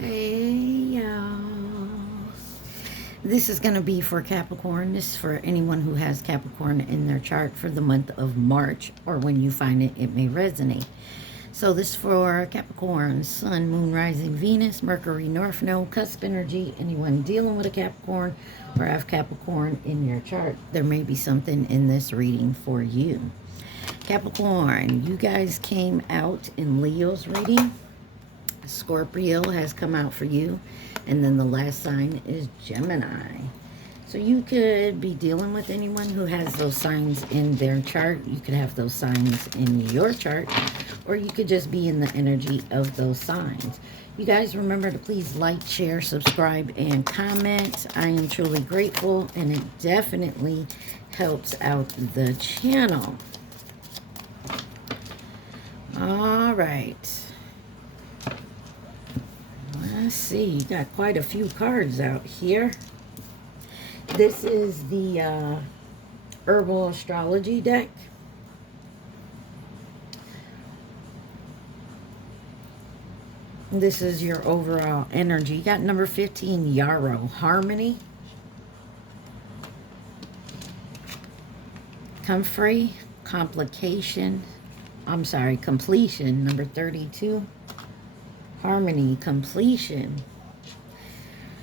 Hey y'all. This is going to be for Capricorn. This is for anyone who has Capricorn in their chart for the month of March, or when you find it, it may resonate. So this is for Capricorn, Sun, Moon, Rising, Venus, Mercury, North Node, cusp energy. Anyone dealing with a Capricorn or have Capricorn in your chart, there may be something in this reading for you. Capricorn, you guys came out in Leo's reading. Scorpio has come out for you, and then the last sign is Gemini. So you could be dealing with anyone who has those signs in their chart. You could have those signs in your chart, or you could just be in the energy of those signs. You guys remember to please like, share, subscribe, and comment. I am truly grateful, and it definitely helps out the channel. All right. Let's see, you got quite a few cards out here. This is the herbal astrology deck. This is your overall energy. You got number 15, Yarrow, harmony. Comfrey, completion, number 32. Harmony, completion.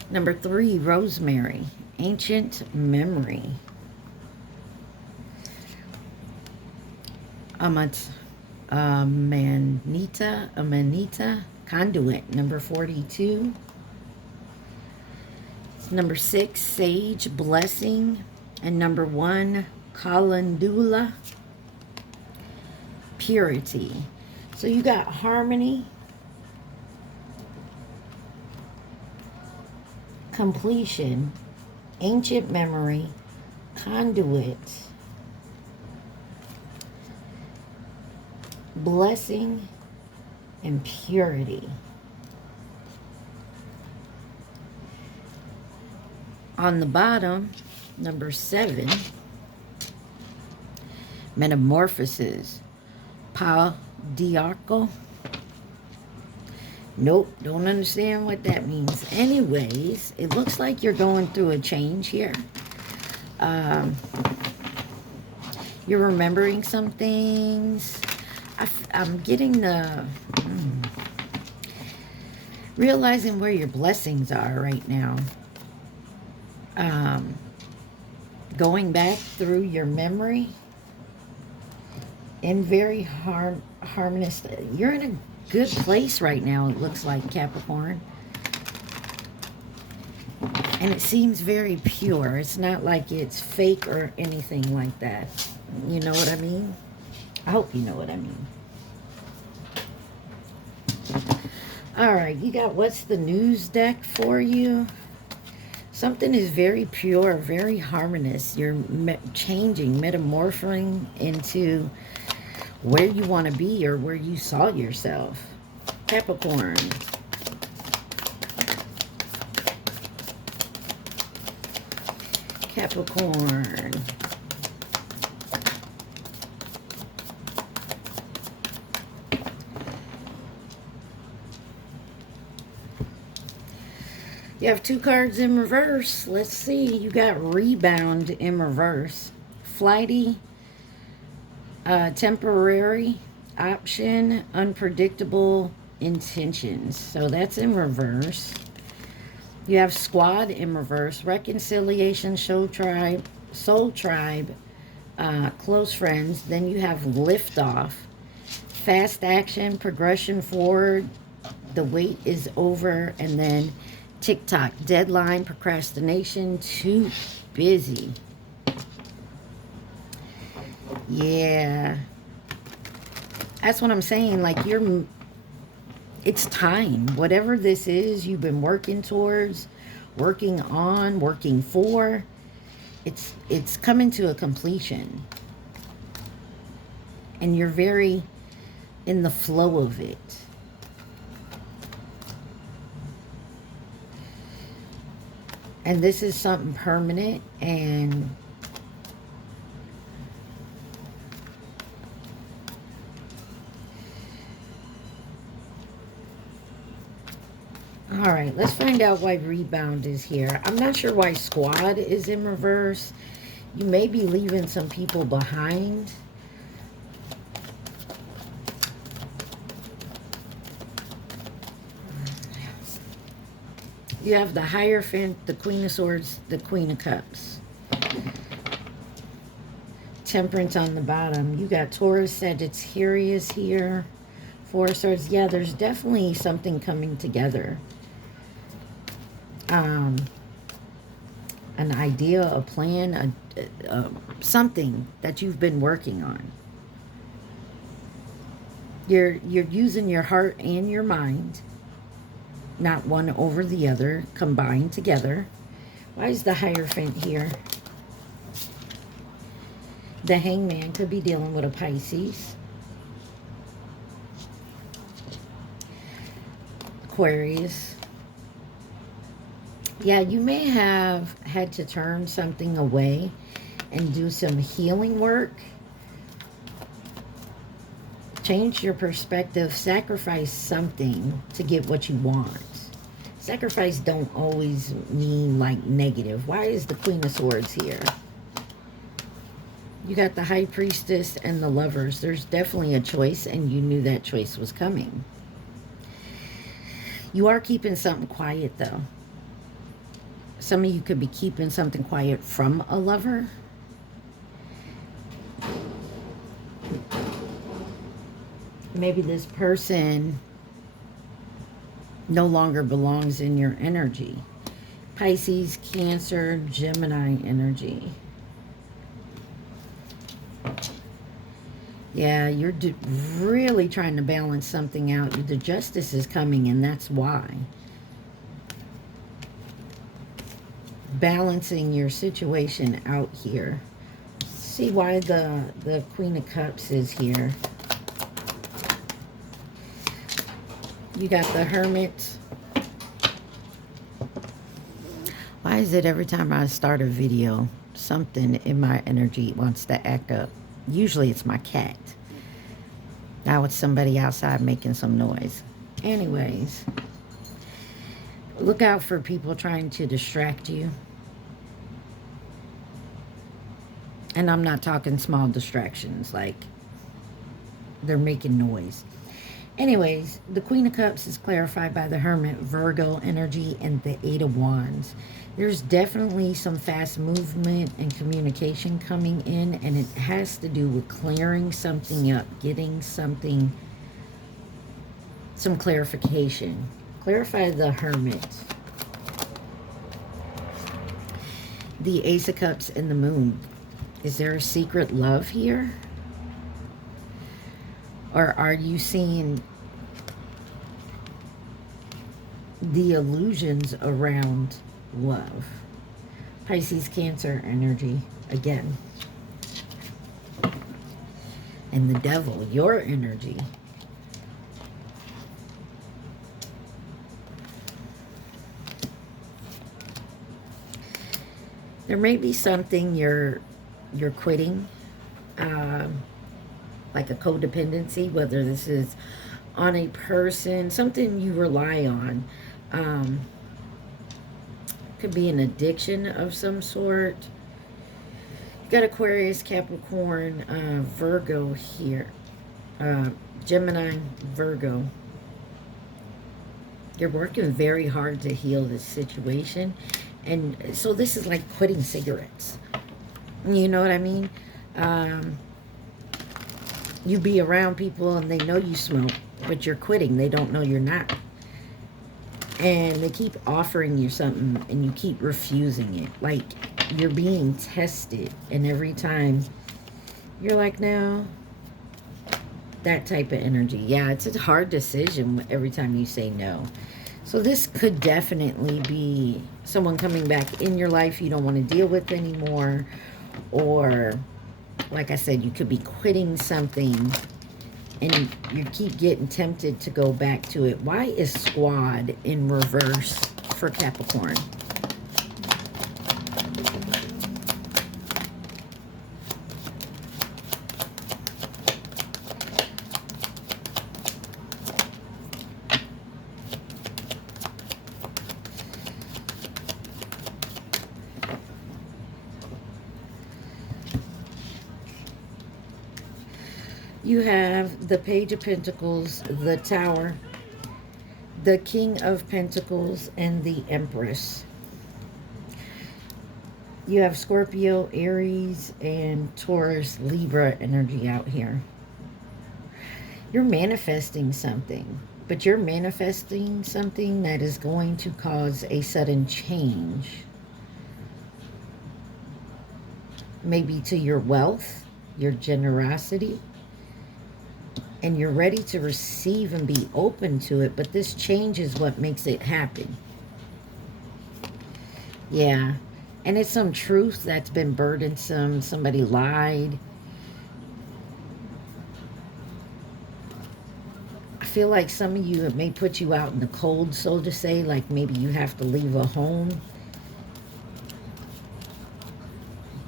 Number 3, Rosemary, ancient memory. Amanita, conduit, number 42. Number 6, sage, blessing. And number 1, calendula, purity. So you got harmony, completion, ancient memory, conduit, blessing, and purity. On the bottom, number 7, metamorphosis, Diarco. Nope, don't understand what that means. Anyways, it looks like you're going through a change here. You're remembering some things. I'm getting the... realizing where your blessings are right now. Going back through your memory. And very harmonious. You're in a good place right now, it looks like, Capricorn. And it seems very pure. It's not like it's fake or anything like that. You know what I mean? I hope you know what I mean. Alright, you got what's the news deck for you? Something is very pure, very harmonious. You're changing, metamorphosing into where you want to be or where you saw yourself. Capricorn. Capricorn. You have 2 cards in reverse. Let's see. You got rebound in reverse. Flighty. Temporary, option, unpredictable intentions. So that's in reverse. You have squad in reverse, reconciliation, soul tribe, close friends. Then you have liftoff, fast action, progression forward, the wait is over, and then TikTok, deadline, procrastination, too busy. Yeah, that's what I'm saying. Like, it's time. Whatever this is you've been working towards, working on, working for, it's coming to a completion. And you're very in the flow of it. And this is something permanent, and All right, let's find out why rebound is here. I'm not sure why squad is in reverse. You may be leaving some people behind. You have the Hierophant, the Queen of Swords, the Queen of Cups. Temperance on the bottom. You got Taurus, Sagittarius here. Four of Swords. Yeah, there's definitely something coming together. An idea, a plan, something that you've been working on. You're using your heart and your mind, not one over the other, combined together. Why is the Hierophant here? The Hangman could be dealing with a Pisces. Aquarius. Yeah, you may have had to turn something away and do some healing work. Change your perspective. Sacrifice something to get what you want. Sacrifice don't always mean like negative. Why is the Queen of Swords here? You got the High Priestess and the Lovers. There's definitely a choice, and you knew that choice was coming. You are keeping something quiet, though. Some of you could be keeping something quiet from a lover. Maybe this person no longer belongs in your energy. Pisces, Cancer, Gemini energy. Yeah, you're really trying to balance something out. The Justice is coming, and that's why. Balancing your situation out here. See why the Queen of Cups is here. You got the Hermit. Why is it every time I start a video, something in my energy wants to act up? Usually it's my cat. Now it's somebody outside making some noise. Anyways, look out for people trying to distract you. And I'm not talking small distractions, like they're making noise. Anyways, the Queen of Cups is clarified by the Hermit, Virgo energy, and the Eight of Wands. There's definitely some fast movement and communication coming in, and it has to do with clearing something up, getting something, some clarification. Clarify the Hermit. The Ace of Cups and the Moon. Is there a secret love here? Or are you seeing the illusions around love? Pisces, Cancer energy again. And the Devil, your energy. There may be something you're quitting. Like a codependency, whether this is on a person, something you rely on. Could be an addiction of some sort. You got Aquarius, Capricorn, Virgo here. Gemini, Virgo. You're working very hard to heal this situation. And so this is like quitting cigarettes. You know what I mean? You be around people and they know you smoke, but you're quitting. They don't know you're not. And they keep offering you something and you keep refusing it. Like you're being tested, and every time you're like, no. That type of energy. Yeah, it's a hard decision every time you say no. So this could definitely be someone coming back in your life you don't want to deal with anymore. Or like I said, you could be quitting something and you keep getting tempted to go back to it. Why is Squad in reverse for Capricorn? You have the Page of Pentacles, the Tower, the King of Pentacles, and the Empress. You have Scorpio, Aries, and Taurus, Libra energy out here. You're manifesting something, but you're manifesting something that is going to cause a sudden change. Maybe to your wealth, your generosity, and you're ready to receive and be open to it, but this change is what makes it happen. Yeah. And it's some truth that's been burdensome. Somebody lied. I feel like some of you, it may put you out in the cold, so to say. Like maybe you have to leave a home.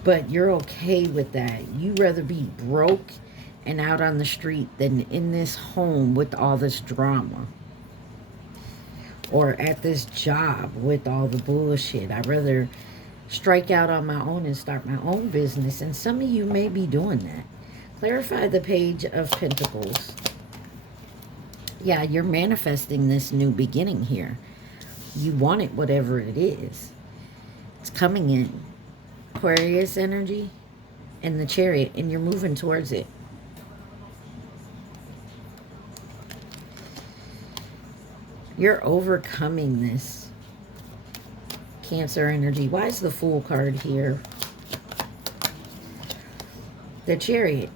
But you're okay with that. You'd rather be broke and out on the street than in this home with all this drama. Or at this job with all the bullshit. I'd rather strike out on my own and start my own business. And some of you may be doing that. Clarify the Page of Pentacles. Yeah, you're manifesting this new beginning here. You want it, whatever it is. It's coming in. Aquarius energy and the Chariot, and you're moving towards it. You're overcoming this. Cancer energy. Why is the Fool card here? The Chariot.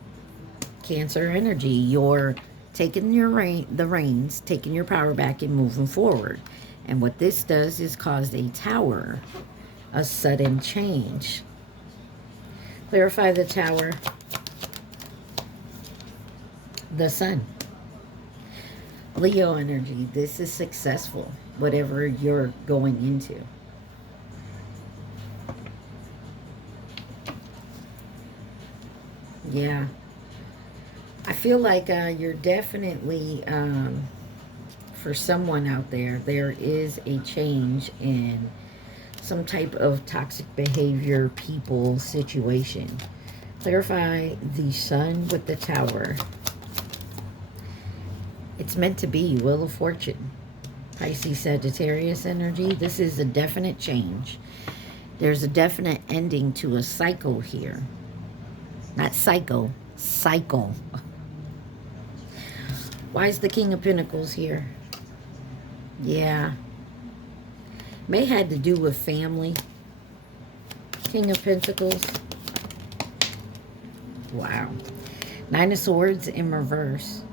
Cancer energy. You're taking the reins, taking your power back and moving forward. And what this does is cause a Tower, a sudden change. Clarify the Tower. The Sun. Leo energy. This is successful, whatever you're going into. Yeah. I feel like you're definitely, for someone out there, there is a change in some type of toxic behavior, people, situation. Clarify the Sun with the Tower. It's meant to be. Wheel of Fortune. Pisces, Sagittarius energy. This is a definite change. There's a definite ending to a cycle here. Not psycho, cycle. Why is the King of Pentacles here? Yeah. May had to do with family. King of Pentacles. Wow. Nine of Swords in reverse.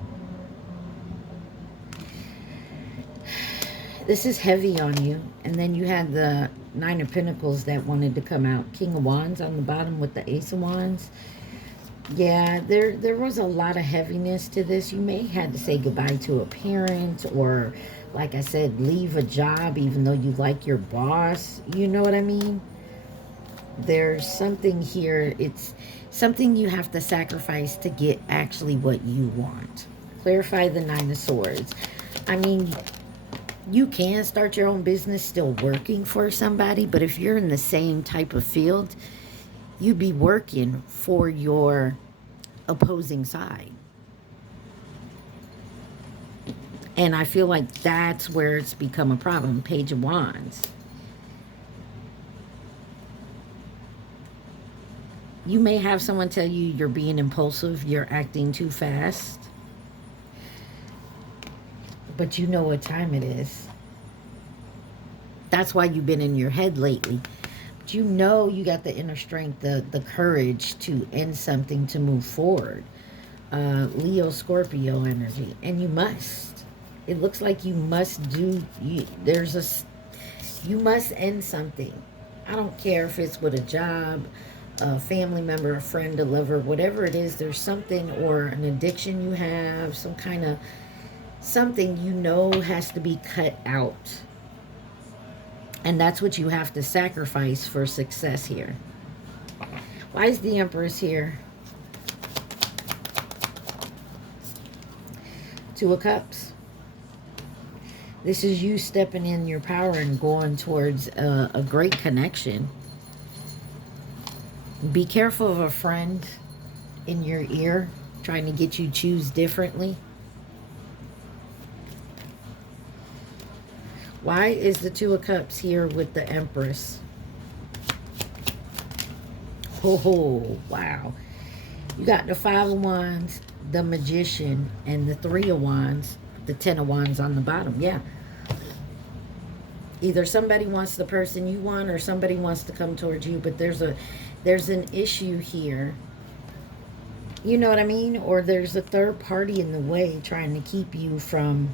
This is heavy on you. And then you had the Nine of Pentacles that wanted to come out. King of Wands on the bottom with the Ace of Wands. Yeah, there was a lot of heaviness to this. You may have to say goodbye to a parent, or, like I said, leave a job even though you like your boss. You know what I mean? There's something here. It's something you have to sacrifice to get actually what you want. Clarify the Nine of Swords. I mean, you can start your own business still working for somebody, but if you're in the same type of field, you'd be working for your opposing side. And I feel like that's where it's become a problem. Page of Wands. You may have someone tell you you're being impulsive, you're acting too fast. But you know what time it is. That's why you've been in your head lately. You know you got the inner strength, the courage to end something, to move forward. Leo, Scorpio energy. And you must. It looks like you must do, you must end something. I don't care if it's with a job, a family member, a friend, a lover, whatever it is. There's something, or an addiction you have, some kind of something you know has to be cut out. And that's what you have to sacrifice for success here. Why is the Empress here? Two of Cups. This is you stepping in your power and going towards a great connection. Be careful of a friend in your ear. trying to get you choose differently. Why is the Two of Cups here with the Empress? Oh, wow. You got the Five of Wands, the Magician, and the Three of Wands, the Ten of Wands on the bottom. Yeah. Either somebody wants the person you want or somebody wants to come towards you, but there's an issue here. You know what I mean? Or there's a third party in the way trying to keep you from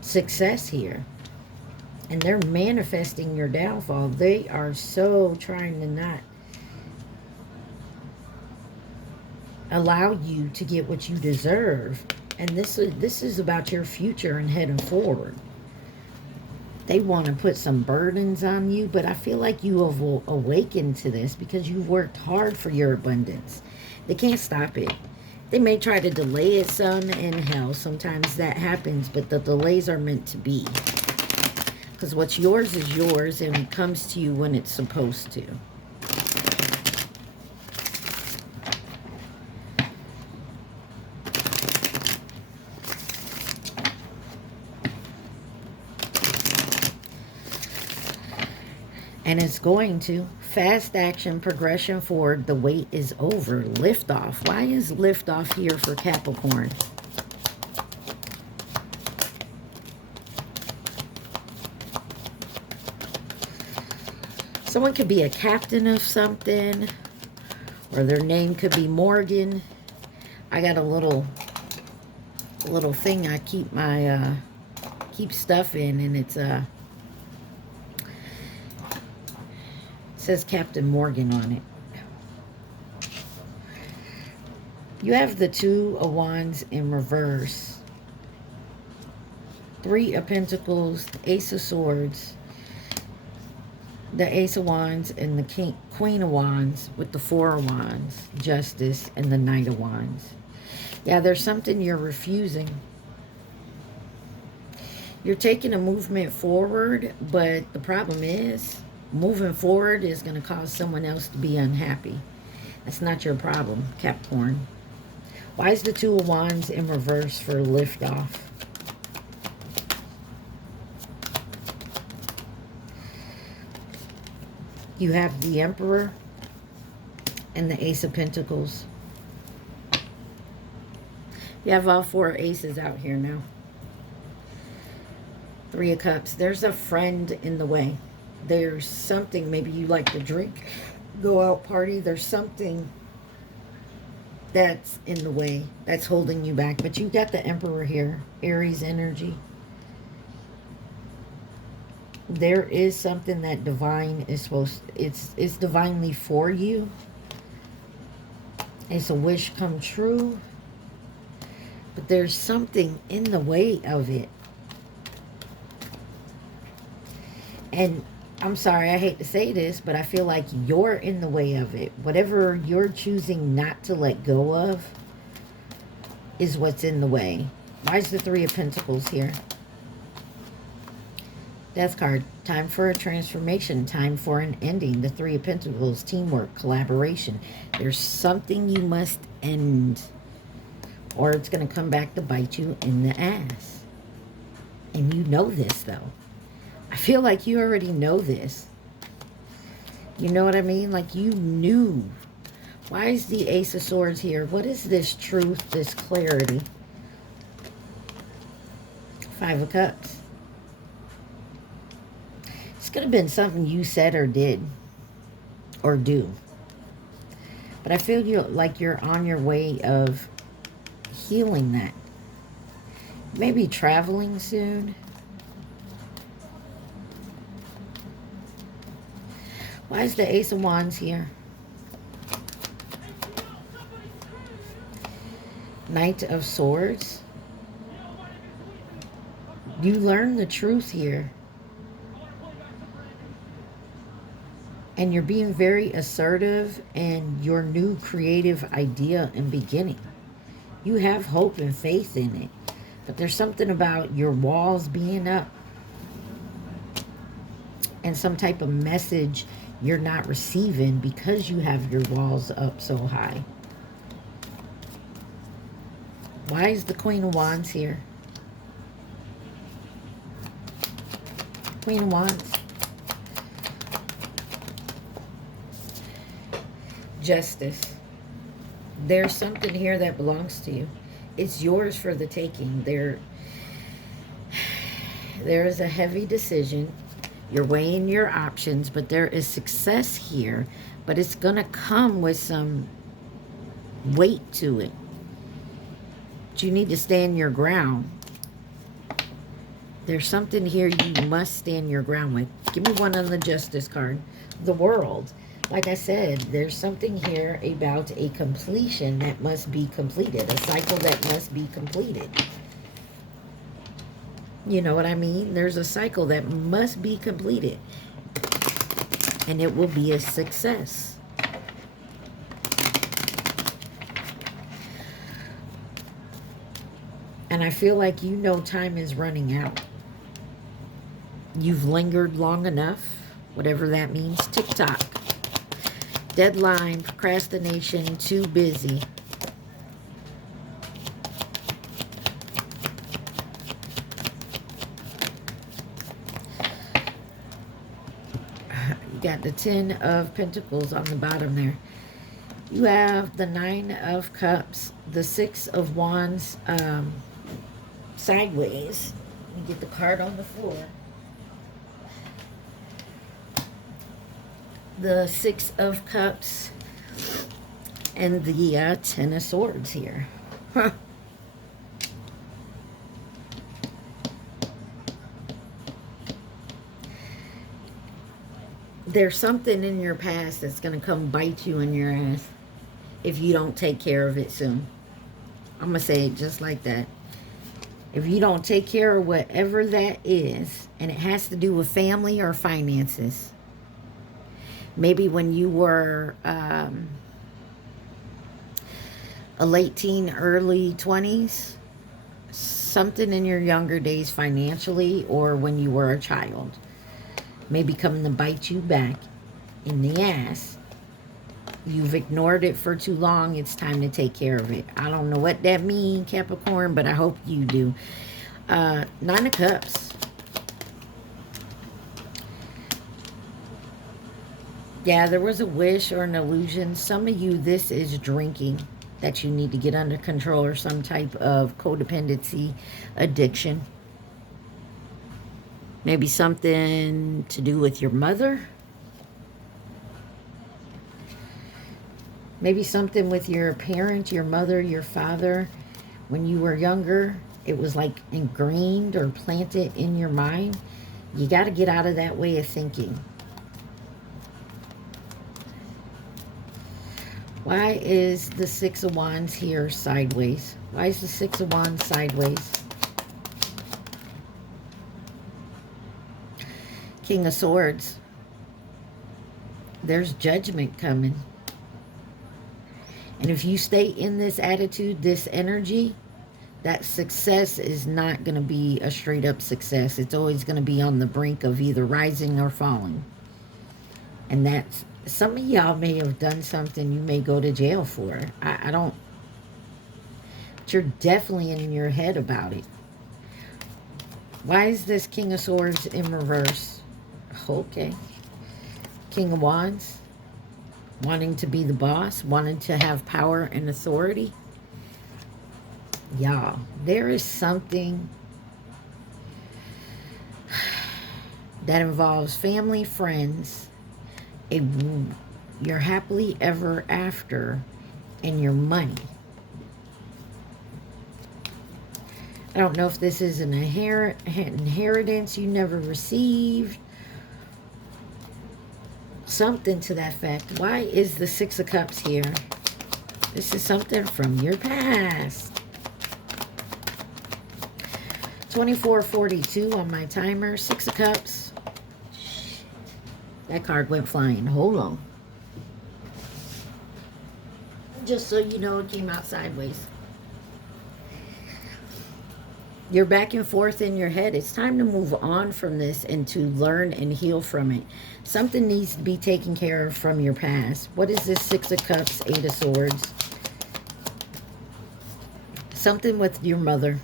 success here. And they're manifesting your downfall. They are so trying to not allow you to get what you deserve. And this is about your future and heading forward. They want to put some burdens on you, but I feel like you have awakened to this because you've worked hard for your abundance. They can't stop it. They may try to delay it some, and hell, sometimes that happens, but the delays are meant to be. Because what's yours is yours, and it comes to you when it's supposed to. And it's going to. Fast action, progression forward. The wait is over. Liftoff. Why is liftoff here for Capricorn? Someone could be a captain of something, or their name could be Morgan. I got a little thing I keep my keep stuff in, and it says Captain Morgan on it. You have the Two of Wands in reverse, Three of Pentacles, Ace of Swords, the Ace of Wands, and the Queen of Wands with the Four of Wands, Justice, and the Knight of Wands. Yeah, there's something you're refusing. You're taking a movement forward, but the problem is moving forward is going to cause someone else to be unhappy. That's not your problem, Capricorn. Why is the Two of Wands in reverse for liftoff? You have the Emperor and the Ace of Pentacles. You have all four aces out here now. Three of Cups. There's a friend in the way. There's something. Maybe you like to drink, go out, party. There's something that's in the way, that's holding you back. But you've got the Emperor here. Aries energy. There is something that divine is supposed, it's divinely for you. It's a wish come true. But there's something in the way of it. And I'm sorry, I hate to say this, but I feel like you're in the way of it. Whatever you're choosing not to let go of is what's in the way. Why is the Three of Pentacles here? Death card. Time for a transformation. Time for an ending. The Three of Pentacles. Teamwork. Collaboration. There's something you must end, or it's going to come back to bite you in the ass. And you know this, though. I feel like you already know this. You know what I mean? Like you knew. Why is the Ace of Swords here? What is this truth, this clarity? Five of Cups. It's could have been something you said or did or do. But I feel like you're on your way of healing that. Maybe traveling soon. Why is the Ace of Wands here? Knight of Swords. You learn the truth here. And you're being very assertive in your new creative idea and beginning. You have hope and faith in it. But there's something about your walls being up. And some type of message you're not receiving because you have your walls up so high. Why is the Queen of Wands here? Queen of Wands. Justice. There's something here that belongs to you. It's yours for the taking. There is a heavy decision. You're weighing your options, but there is success here. But it's going to come with some weight to it. But you need to stand your ground. There's something here you must stand your ground with. Give me one on the Justice card. The World. Like I said, there's something here about a completion that must be completed. A cycle that must be completed. You know what I mean? There's a cycle that must be completed. And it will be a success. And I feel like you know time is running out. You've lingered long enough. Whatever that means. Tick-tock. Deadline, procrastination, too busy. You got the 10 of Pentacles on the bottom there. You have the 9 of Cups, the 6 of Wands sideways. Let me get the card on the floor. The 6 of Cups and the 10 of Swords here. Huh. There's something in your past that's going to come bite you in your ass if you don't take care of it soon. I'm going to say it just like that. If you don't take care of whatever that is, and it has to do with family or finances. Maybe when you were a late teen, early 20s, something in your younger days financially, or when you were a child, maybe coming to bite you back in the ass. You've ignored it for too long. It's time to take care of it. I don't know what that means, Capricorn, but I hope you do. 9 of Cups. Yeah, there was a wish or an illusion. Some of you, this is drinking that you need to get under control, or some type of codependency addiction. Maybe something to do with your mother. Maybe something with your parent, your mother, your father. When you were younger, it was like ingrained or planted in your mind. You got to get out of that way of thinking. Why is the 6 of Wands here sideways? Why is the 6 of Wands sideways? King of Swords. There's judgment coming. And if you stay in this attitude, this energy, that success is not going to be a straight up success. It's always going to be on the brink of either rising or falling. And that's, some of y'all may have done something you may go to jail for. I don't, but you're definitely in your head about it. Why is this King of Swords in reverse? Okay. King of Wands. Wanting to be the boss. Wanting to have power and authority. Y'all, there is something that involves family, friends, your happily ever after, and your money. I don't know if this is an inheritance you never received. Something to that fact. Why is the 6 of Cups here? This is something from your past. 24:42 on my timer. 6 of Cups. That card went flying. Hold on. Just so you know, it came out sideways. You're back and forth in your head. It's time to move on from this and to learn and heal from it. Something needs to be taken care of from your past. What is this 6 of Cups, 8 of Swords? Something with your mother.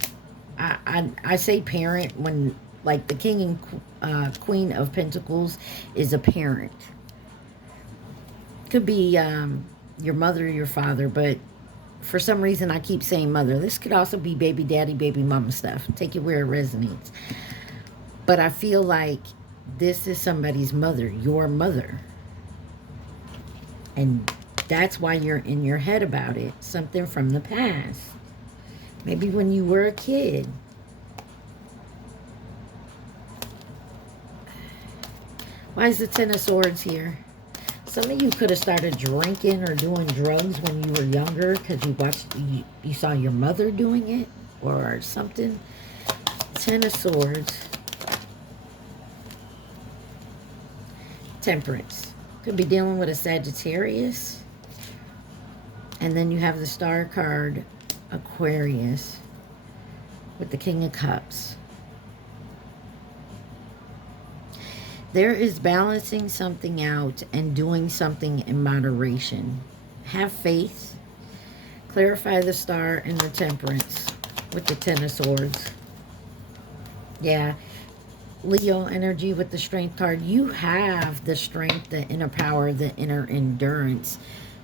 I say parent when, like, the king and queen of pentacles is a parent. Could be your mother or your father, but for some reason I keep saying mother. This could also be baby daddy, baby mama stuff. Take it where it resonates. But I feel like this is somebody's mother, your mother. And that's why you're in your head about it. Something from the past. Maybe when you were a kid. Why is the Ten of Swords here? Some of you could have started drinking or doing drugs when you were younger because you saw your mother doing it or something. Ten of Swords. Temperance. Could be dealing with a Sagittarius. And then you have the Star card, Aquarius, with the King of Cups. There is balancing something out and doing something in moderation. Have faith. Clarify the Star and the Temperance with the Ten of Swords. Yeah. Leo energy with the Strength card. You have the strength, the inner power, the inner endurance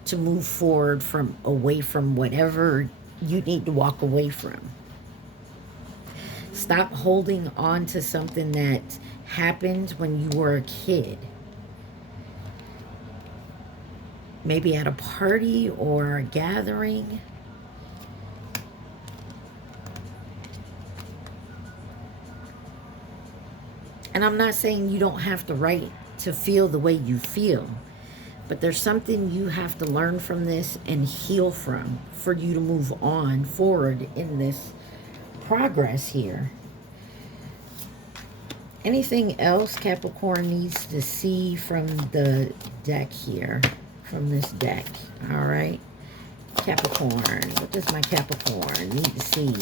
to move forward away from whatever you need to walk away from. Stop holding on to something that happened when you were a kid. Maybe at a party or a gathering. And I'm not saying you don't have the right to feel the way you feel. But there's something you have to learn from this and heal from for you to move on forward in this progress here. Anything else Capricorn needs to see from the deck here? From this deck. All right. Capricorn. What does my Capricorn need to see?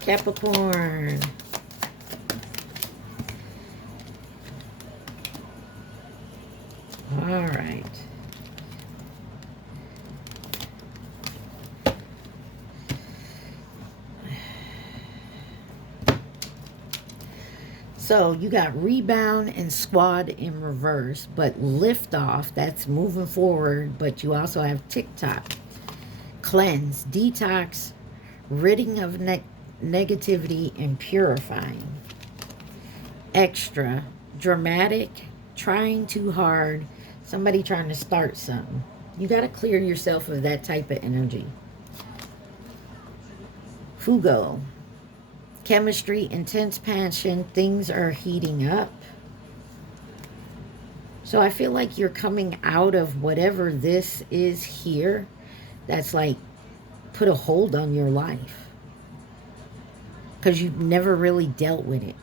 Capricorn. All right. So you got rebound and squad in reverse, but lift off, that's moving forward, but you also have TikTok. Cleanse, detox, ridding of negativity and purifying. Extra, dramatic, trying too hard, somebody trying to start something. You got to clear yourself of that type of energy. Fugo, chemistry, intense passion, things are heating up. So I feel like you're coming out of whatever this is here that's like put a hold on your life. Because you've never really dealt with it.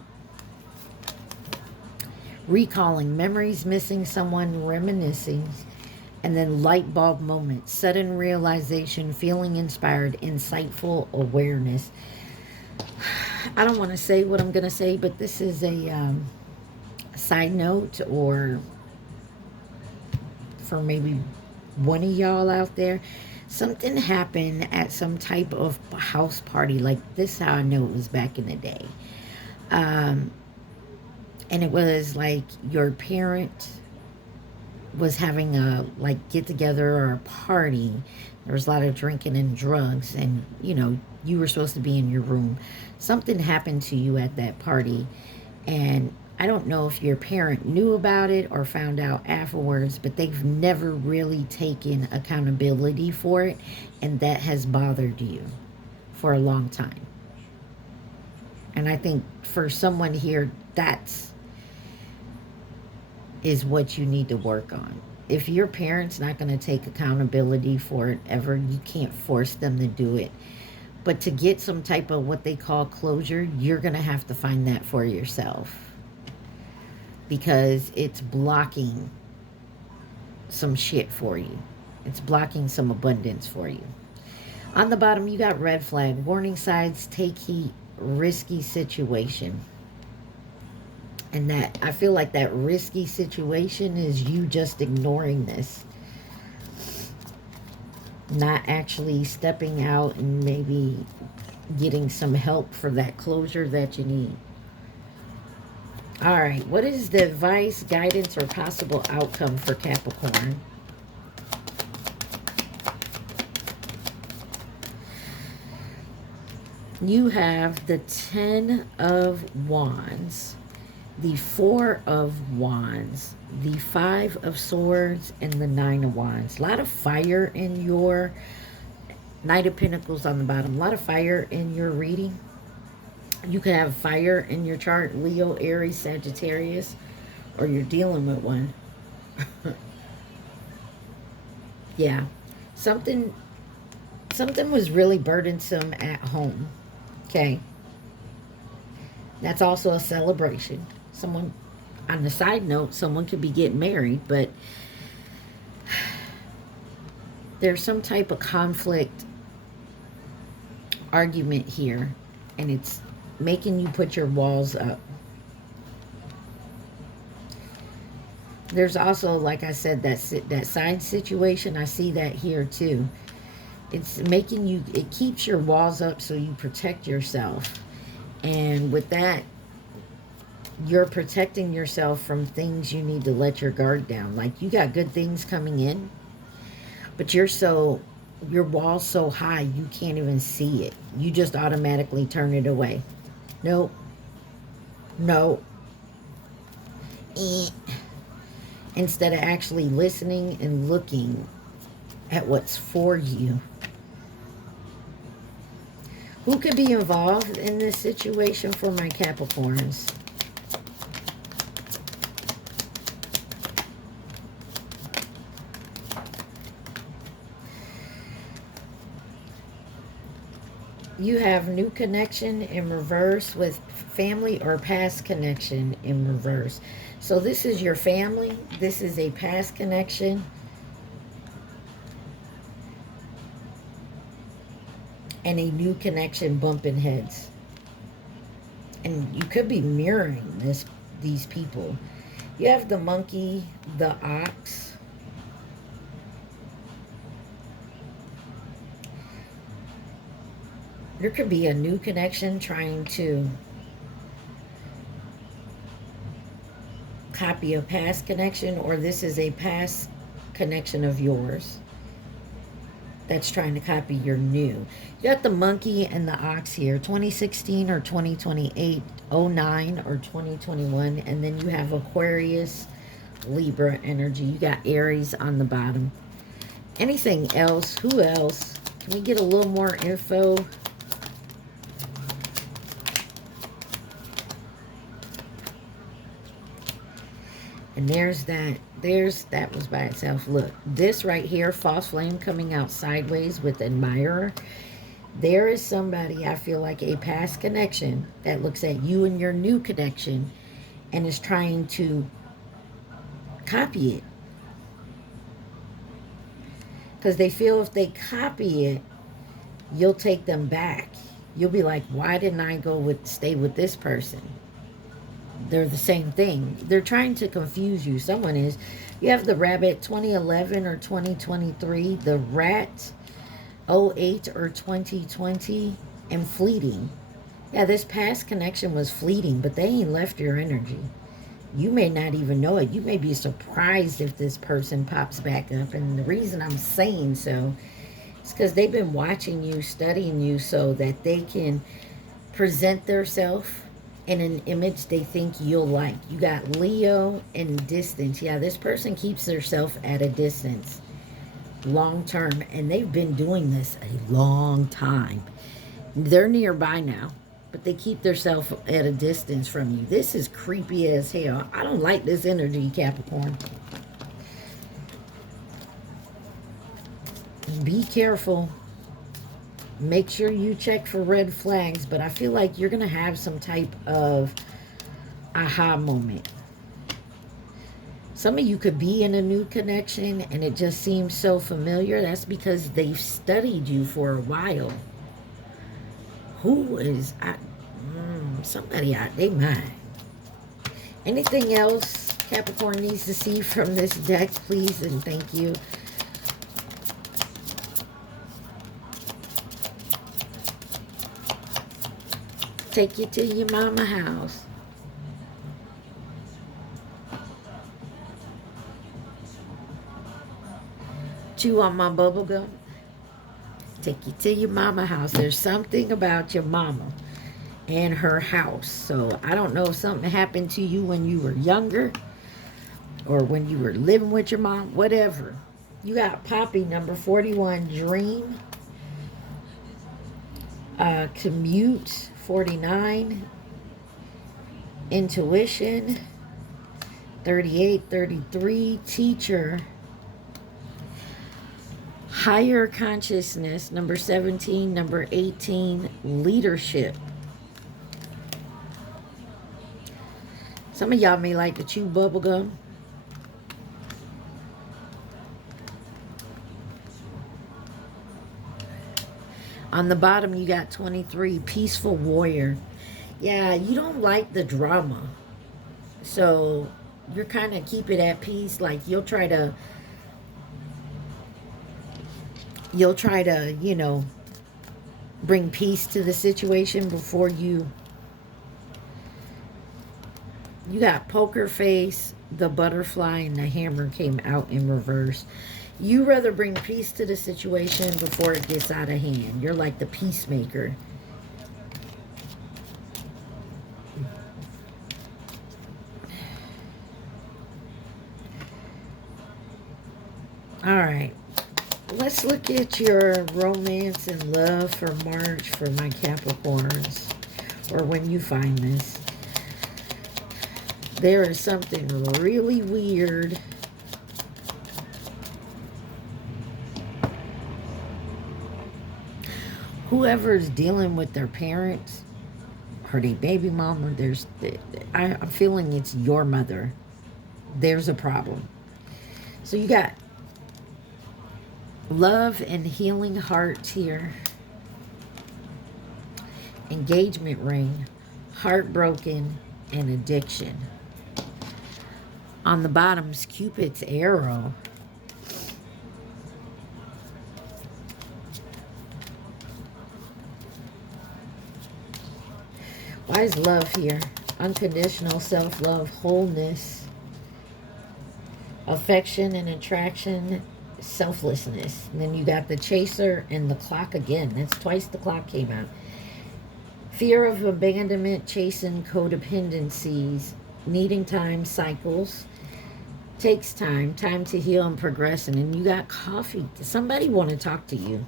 Recalling memories, missing someone, reminiscing, and then light bulb moments, sudden realization, feeling inspired, insightful awareness. I don't want to say what I'm going to say, but this is a side note, or for maybe one of y'all out there. Something happened at some type of house party. Like, this is how I know it was back in the day. And it was like your parent was having a like get together or a party. There was a lot of drinking and drugs, and you know, you were supposed to be in your room. Something happened to you at that party, and I don't know if your parent knew about it or found out afterwards, but they've never really taken accountability for it, and that has bothered you for a long time. And I think for someone here, is what you need to work on. If your parent's not going to take accountability for it ever, you can't force them to do it. But to get some type of what they call closure, you're going to have to find that for yourself. Because it's blocking some shit for you. It's blocking some abundance for you. On the bottom, you got red flag. Warning signs, take heed, risky situation. And that, I feel like that risky situation is you just ignoring this. Not actually stepping out and maybe getting some help for that closure that you need. All right, what is the advice, guidance, or possible outcome for Capricorn? You have the 10 of Wands, the 4 of Wands, the 5 of Swords, and the 9 of Wands. A lot of fire in your Knight of Pentacles on the bottom. A lot of fire in your reading. You could have fire in your chart, Leo, Aries, Sagittarius, or you're dealing with one. Yeah. Something was really burdensome at home. Okay. That's also a celebration. Someone, on the side note, someone could be getting married, but there's some type of conflict argument here, and it's making you put your walls up. There's also, like I said, that side situation. I see that here too. It's making you, it keeps your walls up so you protect yourself. And with that, you're protecting yourself from things you need to let your guard down. Like, you got good things coming in, but your wall's so high you can't even see it. You just automatically turn it away. Nope. No. Instead of actually listening and looking at what's for you. Who could be involved in this situation for my Capricorns? You have new connection in reverse with family, or past connection in reverse. So this is your family. This is a past connection. And a new connection bumping heads. And you could be mirroring these people. You have the monkey, the ox. There could be a new connection trying to copy a past connection, or this is a past connection of yours that's trying to copy your new. You got the monkey and the ox here, 2016 or 2028, 09 or 2021, and then you have Aquarius, Libra energy. You got Aries on the bottom. Anything else? Who else? Can we get a little more info? And that was by itself. Look, this right here, false flame coming out sideways with admirer. There is somebody, I feel like, a past connection that looks at you and your new connection and is trying to copy it. Because they feel if they copy it, you'll take them back. You'll be like, why didn't I stay with this person? They're the same thing. They're trying to confuse you. Someone is. You have the rabbit, 2011 or 2023. The rat, 08 or 2020. And fleeting. Yeah, this past connection was fleeting, but they ain't left your energy. You may not even know it. You may be surprised if this person pops back up. And the reason I'm saying so is because they've been watching you, studying you, so that they can present themselves in an image they think you'll like. You got Leo and distance. Yeah, this person keeps themselves at a distance long term, and they've been doing this a long time. They're nearby now, but they keep themselves at a distance from you. This is creepy as hell. I don't like this energy, Capricorn. Be careful. Make sure you check for red flags, but I feel like you're going to have some type of aha moment. Some of you could be in a new connection and it just seems so familiar. That's because they've studied you for a while. Who is somebody out they mind? Anything else Capricorn needs to see from this deck, please, and thank you. Take you to your mama house. Chew on my bubble gum. Take you to your mama house. There's something about your mama and her house. So I don't know if something happened to you when you were younger or when you were living with your mom, whatever. You got Poppy, number 41, Dream. Commute, 49. Intuition, 38, 33. Teacher. Higher Consciousness, number 17. Number 18, Leadership. Some of y'all may like to chew bubble gum. On the bottom, you got 23, Peaceful Warrior. Yeah, you don't like the drama. So you're kind of keep it at peace. Like you'll try to, you know, bring peace to the situation before you got Poker Face, the butterfly, and the hammer came out in reverse. You rather bring peace to the situation before it gets out of hand. You're like the peacemaker. All right. Let's look at your romance and love for March for my Capricorns. Or when you find this. There is something really weird whoever's dealing with their parents or their baby mama, I'm feeling it's your mother. There's a problem. So you got love and healing hearts here. Engagement ring, heartbroken, and addiction. On the bottom's Cupid's arrow. Why is love here? Unconditional self-love, wholeness, affection and attraction, selflessness. And then you got the chaser and the clock again. That's twice the clock came out. Fear of abandonment, chasing codependencies, needing time, cycles, takes time to heal and progress. And then you got coffee. Does somebody want to talk to you?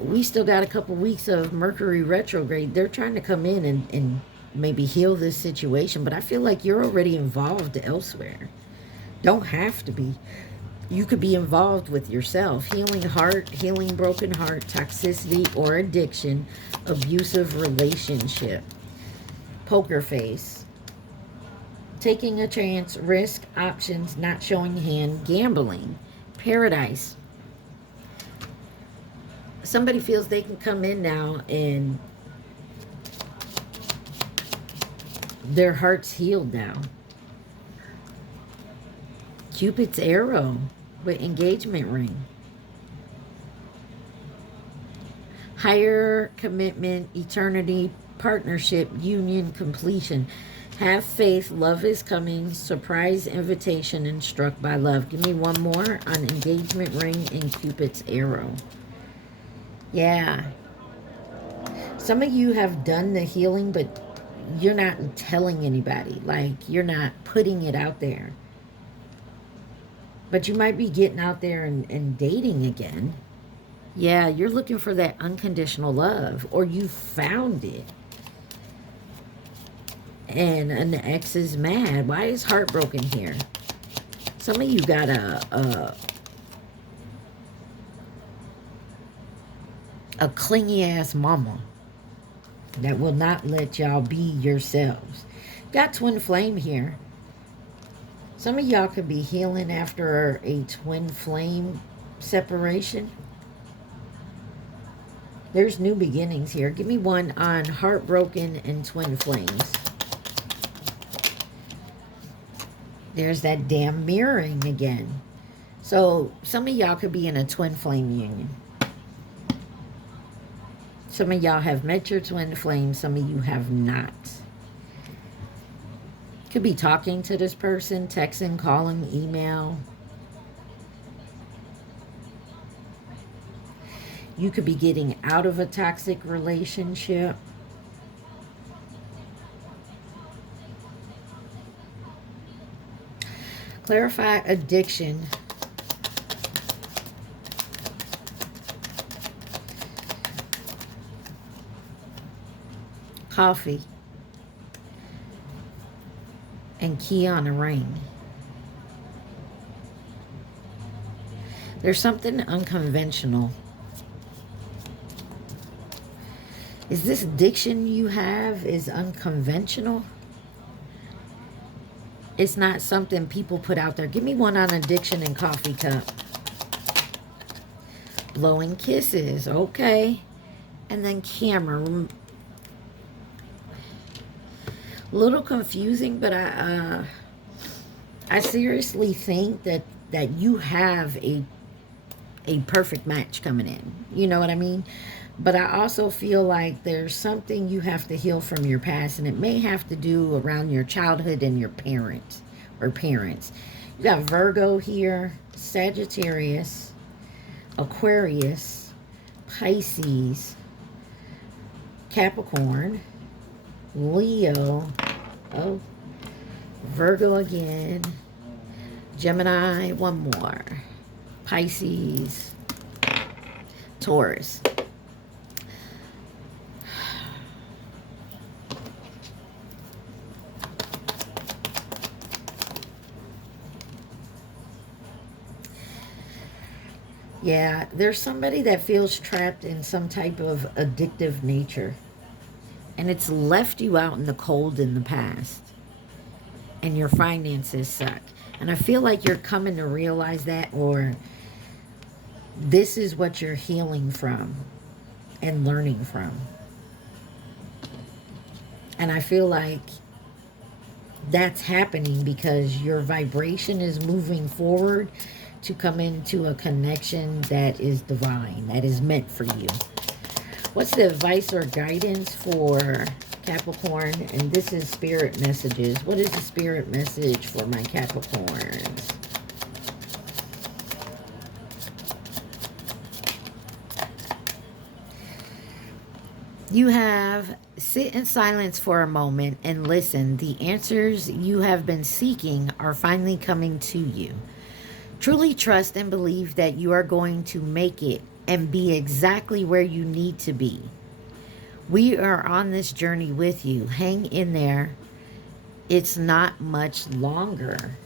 We still got a couple weeks of Mercury retrograde. They're trying to come in and maybe heal this situation, but I feel like you're already involved elsewhere. Don't have to be. You could be involved with yourself. Healing heart, healing broken heart, toxicity or addiction, abusive relationship. Poker face. Taking a chance, risk, options, not showing hand, gambling. Paradise. Somebody feels they can come in now and their heart's healed now. Cupid's arrow with engagement ring. Higher commitment, eternity, partnership, union, completion. Have faith, love is coming, surprise invitation, and struck by love. Give me one more on engagement ring and Cupid's arrow. Yeah. Some of you have done the healing, but you're not telling anybody. Like, you're not putting it out there. But you might be getting out there and dating again. Yeah, you're looking for that unconditional love. Or you found it. And an ex is mad. Why is heartbroken here? Some of you got a clingy ass mama that will not let y'all be yourselves. Got twin flame here. Some of y'all could be healing after a twin flame separation. There's new beginnings here. Give me one on heartbroken and twin flames. There's that damn mirroring again. So some of y'all could be in a twin flame union. Some of y'all have met your twin flame. Some of you have not. Could be talking to this person, texting, calling, email. You could be getting out of a toxic relationship. Clarify addiction. Coffee. And key on a ring. There's something unconventional. Is this addiction you have is unconventional? It's not something people put out there. Give me one on addiction and coffee cup. Blowing kisses. Okay. And then camera. A little confusing, but I seriously think that you have a perfect match coming in. You know what I mean? But I also feel like there's something you have to heal from your past, and it may have to do around your childhood and your parents. You got Virgo here, Sagittarius, Aquarius, Pisces, Capricorn, Leo, oh, Virgo again, Gemini, one more, Pisces, Taurus. Yeah, there's somebody that feels trapped in some type of addictive nature. And it's left you out in the cold in the past. And your finances suck. And I feel like you're coming to realize that, or this is what you're healing from and learning from. And I feel like that's happening because your vibration is moving forward to come into a connection that is divine, that is meant for you. What's the advice or guidance for Capricorn? And this is spirit messages. What is the spirit message for my Capricorns? You have sit in silence for a moment and listen. The answers you have been seeking are finally coming to you. Truly trust and believe that you are going to make it and be exactly where you need to be. We are on this journey with you. Hang in there. It's not much longer.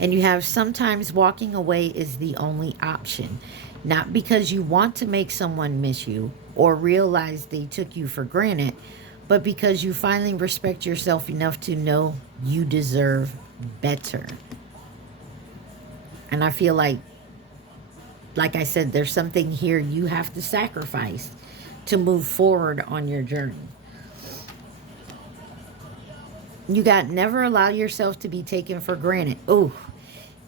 And you have sometimes walking away is the only option. Not because you want to make someone miss you or realize they took you for granted, but because you finally respect yourself enough to know you deserve better. And I feel like I said, there's something here you have to sacrifice to move forward on your journey. You got never allow yourself to be taken for granted. Oh,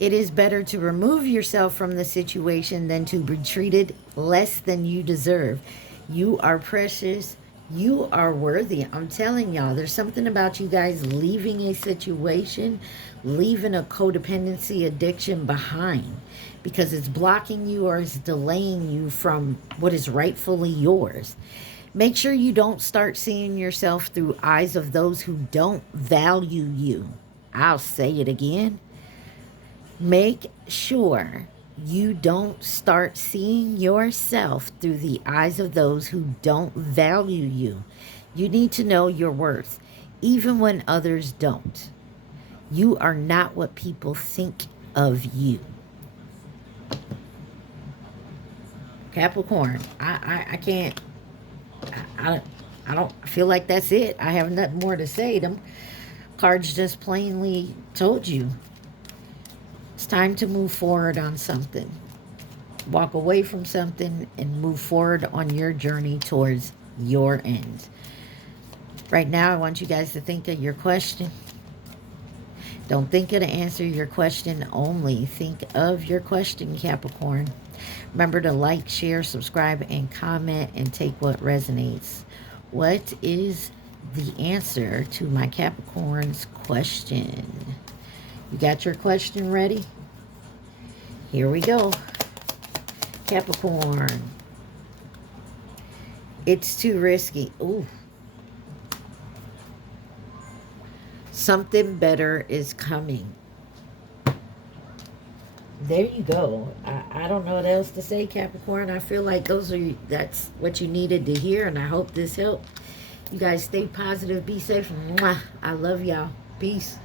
it is better to remove yourself from the situation than to be treated less than you deserve. You are precious. You are worthy. I'm telling y'all, there's something about you guys leaving a situation, leaving a codependency addiction behind because it's blocking you or it's delaying you from what is rightfully yours. Make sure you don't start seeing yourself through eyes of those who don't value you. I'll say it again. Make sure you don't start seeing yourself through the eyes of those who don't value you. You need to know your worth, even when others don't. You are not what people think of you. Capricorn, I can't, I don't feel like that's it. I have nothing more to say. Them cards just plainly told you. It's time to move forward on something. Walk away from something and move forward on your journey towards your end. Right now, I want you guys to think of your question. Don't think of the answer your question only. Think of your question, Capricorn. Remember to like, share, subscribe, and comment, and take what resonates. What is the answer to my Capricorn's question? You got your question ready? Here we go. Capricorn. It's too risky. Ooh. Something better is coming. There you go. I don't know what else to say, Capricorn. I feel like that's what you needed to hear, and I hope this helped. You guys stay positive, be safe. Mwah. I love y'all. Peace.